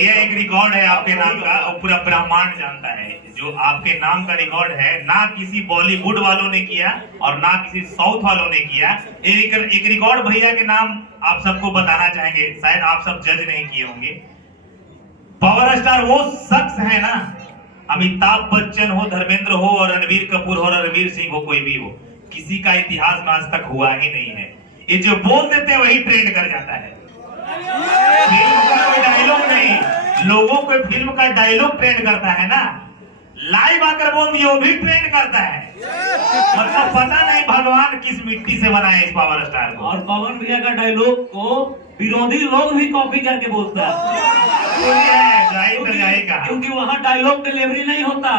भैया एक रिकॉर्ड है आपके नाम का और पूरा ब्रह्मांड जानता है। जो आपके नाम का रिकॉर्ड है ना किसी बॉलीवुड वालों ने किया और ना किसी साउथ वालों ने किया। एक रिकॉर्ड भैया के नाम आप सबको बताना चाहेंगे, शायद आप सब जज नहीं किए होंगे। पावर स्टार वो शख्स है ना, अमिताभ बच्चन हो, धर्मेंद्र हो और रणबीर कपूर हो, रणवीर सिंह हो, कोई भी हो, किसी का इतिहास में आज तक हुआ ही नहीं है। ये जो बोल देते हैं वही ट्रेंड कर जाता है। फिल्म का कोई डायलॉग नहीं, लोगों को फिल्म का डायलॉग ट्रेंड करता है ना, लाइव आकर बोल दिए वो भी ट्रेंड करता है। मतलब पता नहीं भगवान किस मिट्टी से बनाए इस पावर स्टार को। और पवन भैया का डायलॉग को विरोधी लोग भी कॉपी करके बोलता है, क्योंकि वहाँ डायलॉग डिलीवरी नहीं होता,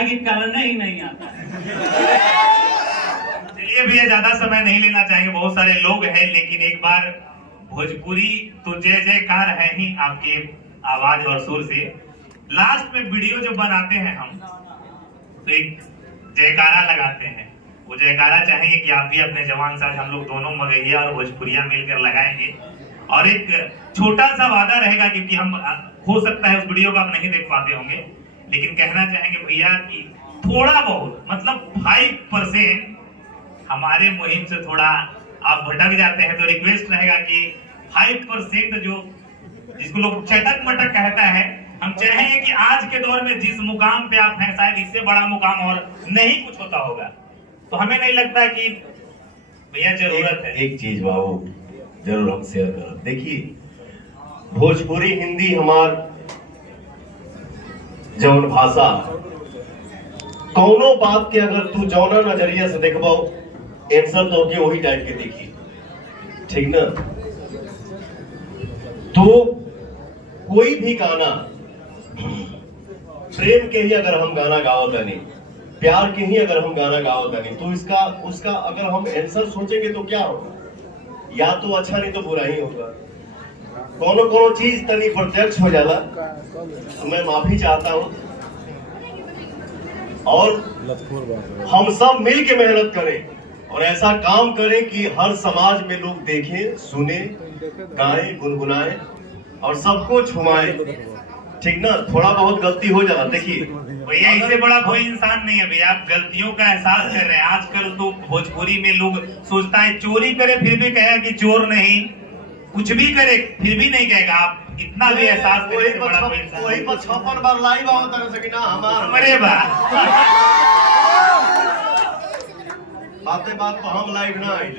गीत गाना ही नहीं आता। चलिए भैया ज्यादा समय नहीं लेना चाहेंगे, बहुत सारे लोग हैं, लेकिन एक बार भोजपुरी तो जय जयकार है ही आपके आवाज और सुर से। लास्ट में वीडियो जो बनाते हैं हम तो एक जयकारा लगाते हैं, वो जयकारा चाहेंगे कि आप भी अपने जवान साथ हम लोग दोनों मगहिया और भोजपुरिया मिलकर लगाएंगे। और एक छोटा सा वादा रहेगा, क्योंकि हम हो सकता है उस वीडियो को आप नहीं देख पाते होंगे, लेकिन कहना चाहेंगे भैया कि थोड़ा बहुत मतलब 5% हमारे मुहिम से थोड़ा आप भटक जाते हैं, तो रिक्वेस्ट रहेगा कि 5% जो जिसको लोग चटक मटक कहता है, हम चाहेंगे कि आज के दौर में जिस मुकाम पे आप हैं शायद इससे बड़ा मुकाम और नहीं कुछ होता होगा, तो हमें नहीं लगता कि भैया जरूरत है। एक चीज बाबू जरूर हम शेयर करें। देखिए भोजपुरी हिंदी हमार जौन भाषा कौनो बात के अगर तू जौना नजरिया से देखबो आंसर तो के वही टाइप के देखी, ठीक ना। तो कोई भी गाना प्रेम के ही अगर हम गाना गाओ तनी, प्यार के ही अगर हम गाना गाओ तनी, तो इसका उसका अगर हम आंसर सोचेंगे तो क्या होगा, या तो अच्छा नहीं तो बुरा ही होगा। कोनो चीज तनी प्रत्यक्ष हो जाला, तो मैं माफी चाहता हूं और हम सब मिल के मेहनत करें और ऐसा काम करें कि हर समाज में लोग देखें, सुने, गाएं, गुनगुनाएं और सबको छुमाएं, ठीक ना। थोड़ा बहुत गलती हो जाला, देखिए भैया इससे बड़ा कोई इंसान नहीं है भैया, आप गलतियों का एहसास कर रहे हैं। आजकल तो भोजपुरी में लोग सोचता है चोरी करे फिर भी कहेगा कि चोर नहीं, कुछ भी करे फिर भी नहीं कहेगा। आप इतना भी एहसास करें, वही पर 56 बार लाइव आओ तरह से कि ना हमारा अरे बात बातें बात तो हम लाइव ना आई।